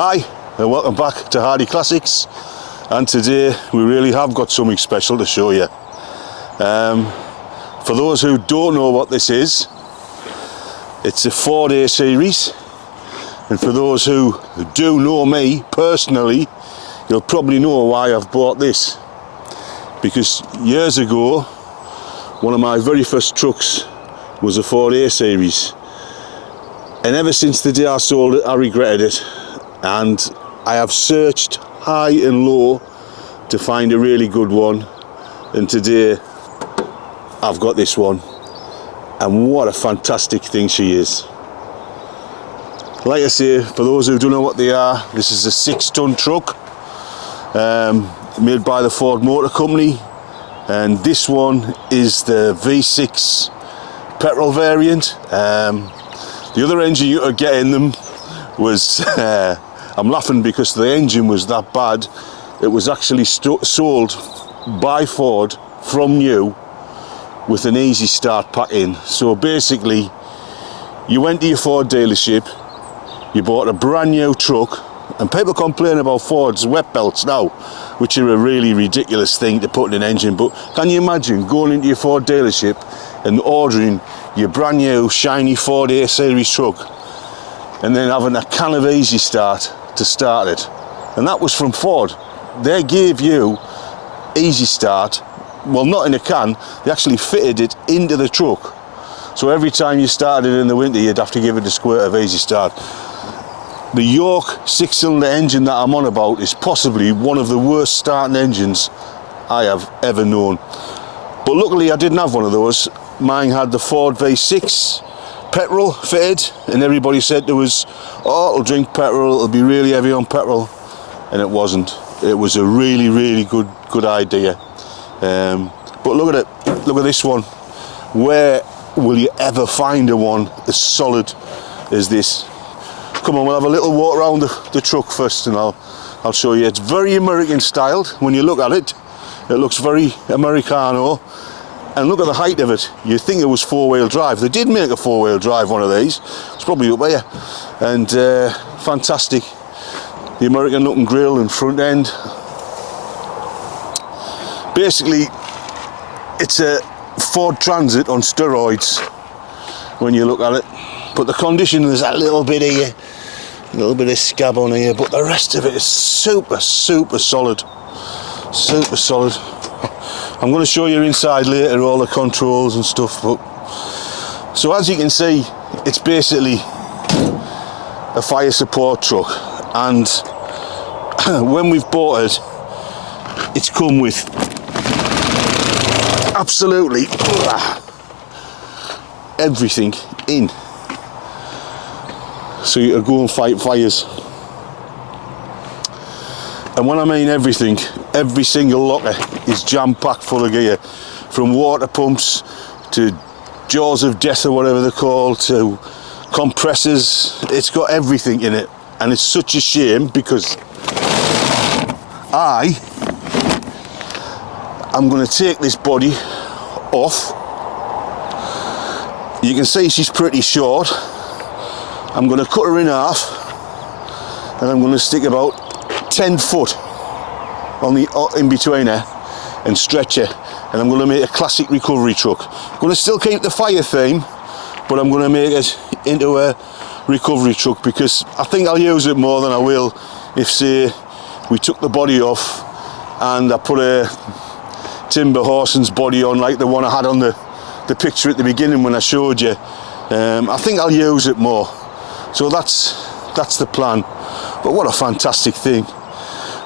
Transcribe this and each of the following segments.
Hi and welcome back to Hardy Classics, and today we really have got something special to show you. For those who don't know what this is, it's a Ford A series, and for those who do know me personally, you'll probably know why I've bought this. Because years ago, one of my very first trucks was a Ford A series, and ever since the day I sold it I regretted it, and I have searched high and low to find a really good one, and today I've got this one, and what a fantastic thing she is. Like I say, for those who don't know what they are, this is a 6-ton truck made by the Ford Motor Company, and this one is the V6 petrol variant. The other engine you could get in them was I'm laughing because the engine was that bad. It was actually sold by Ford from new with an easy start pack in. So basically, you went to your Ford dealership, you bought a brand new truck, and people complain about Ford's wet belts now, which are a really ridiculous thing to put in an engine, but can you imagine going into your Ford dealership and ordering your brand new shiny Ford A series truck and then having a can of Easy Start to start it? And that was from Ford. They gave you Easy Start, well, not in a can, they actually fitted it into the truck, so every time you started in the winter you'd have to give it a squirt of Easy Start. The York 6-cylinder engine that I'm on about is possibly one of the worst starting engines I have ever known, but luckily I didn't have one of those. Mine had the Ford V6 petrol fitted, and everybody said there was, oh, it'll drink petrol, it'll be really heavy on petrol, and it wasn't. It was a really good idea. But look at it, look at this one. Where will you ever find a one as solid as this? Come on, we'll have a little walk around the truck first, and I'll show you. It's very American styled. When you look at it, it looks very Americano. And look at the height of it. You'd think it was 4-wheel drive. They did make a 4-wheel drive one of these. It's probably up there. And fantastic. The American looking grille and front end. Basically, it's a Ford Transit on steroids when you look at it. But the condition is a little bit here, a little bit of scab on here, but the rest of it is super solid. Super solid. I'm going to show you inside later all the controls and stuff. But so as you can see, it's basically a fire support truck, and when we've bought it, it's come with absolutely everything in, so you can go and fight fires. And when I mean everything, every single locker is jam-packed full of gear, from water pumps to jaws of death or whatever they're called, to compressors. It's got everything in it, and it's such a shame because I'm going to take this body off. You can see she's pretty short. I'm going to cut her in half, and I'm going to stick about 10 foot on the in between her and stretch her, and I'm going to make a classic recovery truck. I'm going to still keep the fire theme, but I'm going to make it into a recovery truck, because I think I'll use it more than I will if, say, we took the body off and I put a Timber Horson's body on, like the one I had on the picture at the beginning when I showed you. I think I'll use it more, so that's the plan. But what a fantastic thing.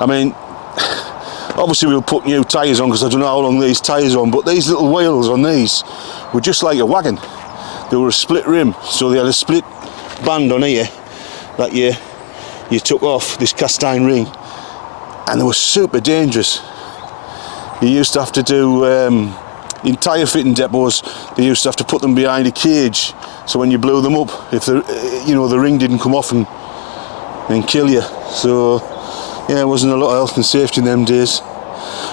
I mean, obviously we'll put new tyres on, because I don't know how long these tyres are on, but these little wheels on these were just like a wagon. They were a split rim, so they had a split band on here that you took off, this cast iron ring, and they were super dangerous. You used to have to do, in tyre fitting depots, they used to have to put them behind a cage, so when you blew them up, if the ring didn't come off and kill you. So yeah, it wasn't a lot of health and safety in them days,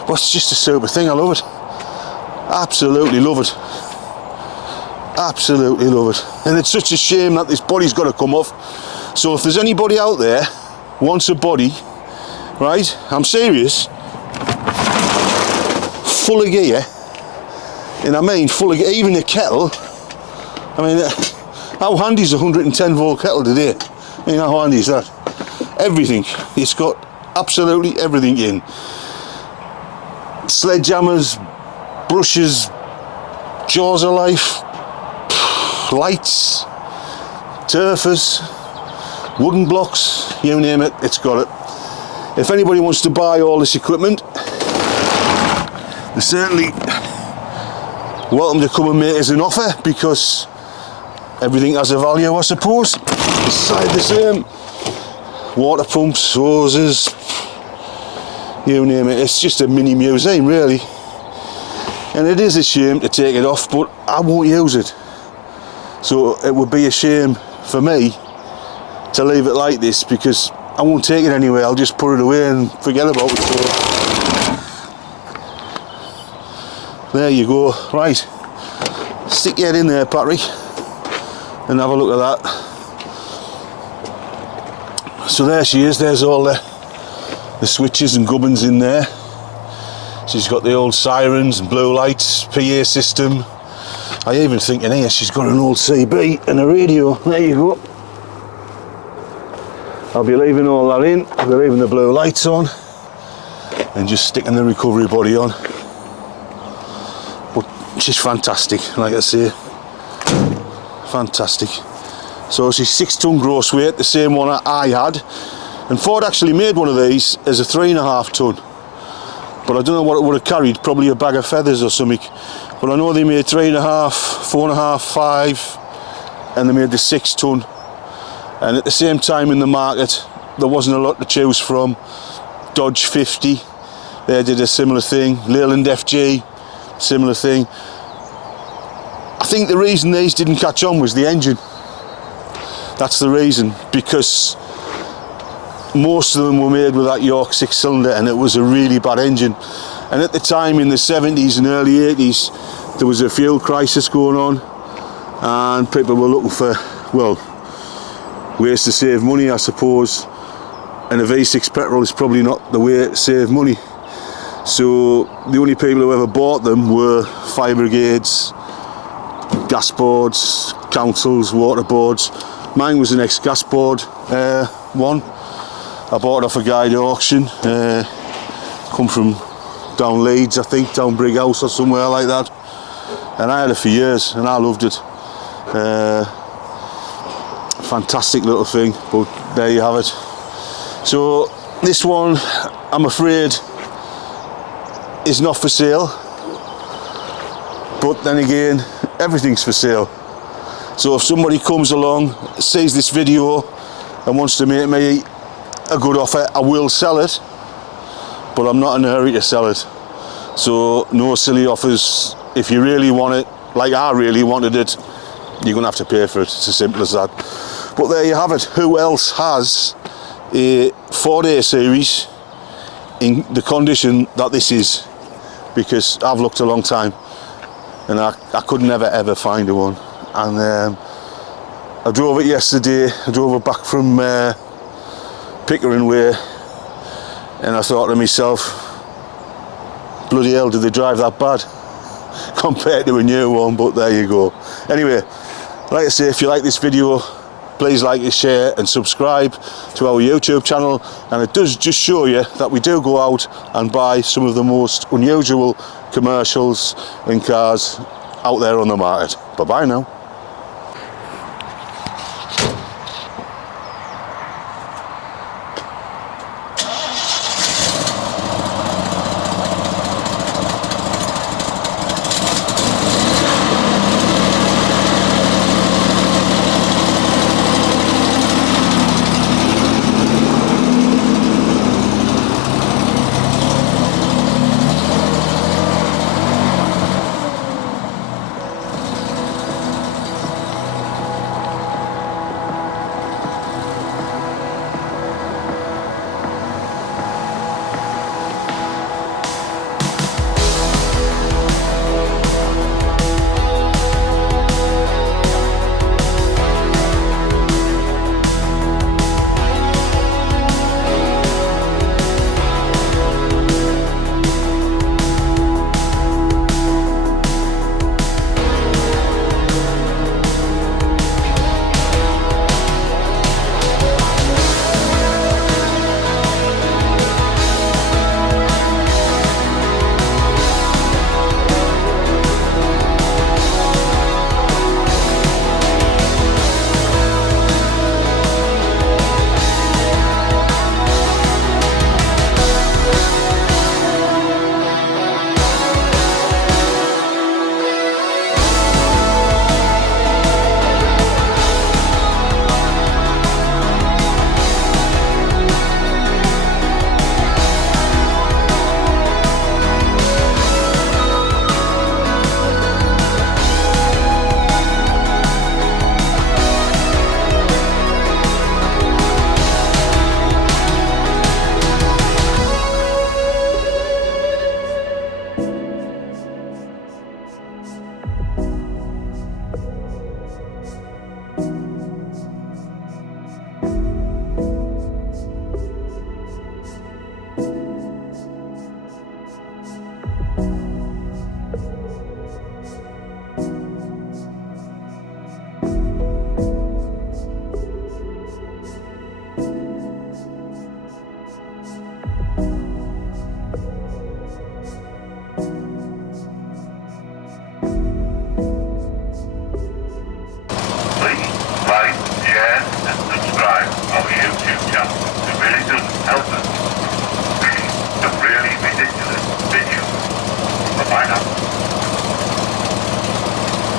but it's just a super thing. I love it, absolutely love it, absolutely love it. And it's such a shame that this body's got to come off. So if there's anybody out there wants a body, right? I'm serious. Full of gear, and I mean full of gear, even the kettle. I mean, how handy is a 110 volt kettle today? I mean, how handy is that? Everything. It's got absolutely everything in. Sledgehammers, brushes, jaws of life, lights, turfers, wooden blocks, you name it, it's got it. If anybody wants to buy all this equipment, they're certainly welcome to come and make us an offer, because everything has a value, I suppose. Beside the same, water pumps, hoses, you name it. It's just a mini museum, really. And it is a shame to take it off, but I won't use it. So it would be a shame for me to leave it like this, because I won't take it anywhere. I'll just put it away and forget about it. So there you go. Right, stick your head in there, Patrick, and have a look at that. So there she is. There's all the switches and gubbins in there. She's got the old sirens and blue lights, PA system. I even think in here she's got an old CB and a radio. There you go. I'll be leaving all that in. I'll be leaving the blue lights on and just sticking the recovery body on. But she's fantastic, like I say. Fantastic. So she's 6 ton gross weight, the same one I had. And Ford actually made one of these as a 3.5 ton. But I don't know what it would have carried, probably a bag of feathers or something. But I know they made 3.5, 4.5, 5, and they made the 6 ton. And at the same time in the market, there wasn't a lot to choose from. Dodge 50, they did a similar thing. Leyland FG, similar thing. I think the reason these didn't catch on was the engine. That's the reason, because most of them were made with that York 6-cylinder, and it was a really bad engine. And at the time, in the 70s and early 80s, there was a fuel crisis going on, and people were looking for, well, ways to save money, I suppose. And a V6 petrol is probably not the way to save money. So the only people who ever bought them were fire brigades, gas boards, councils, water boards. Mine was an ex-gas board one. I bought it off a guy at auction. Come from down Leeds, I think, down Brighouse or somewhere like that. And I had it for years, and I loved it. Fantastic little thing, but there you have it. So this one, I'm afraid, is not for sale. But then again, everything's for sale. So if somebody comes along, sees this video and wants to make me a good offer, I will sell it, but I'm not in a hurry to sell it. So no silly offers. If you really want it, like I really wanted it, you're gonna have to pay for it. It's as simple as that. But there you have it. Who else has a Ford A series in the condition that this is? Because I've looked a long time and I could never ever find one. And I drove it yesterday. I drove it back from Pickering Way, and I thought to myself, bloody hell, did they drive that bad compared to a new one? But there you go. Anyway, like I say, if you like this video, please like and share and subscribe to our YouTube channel. And it does just show you that we do go out and buy some of the most unusual commercials and cars out there on the market. Bye bye now. 5.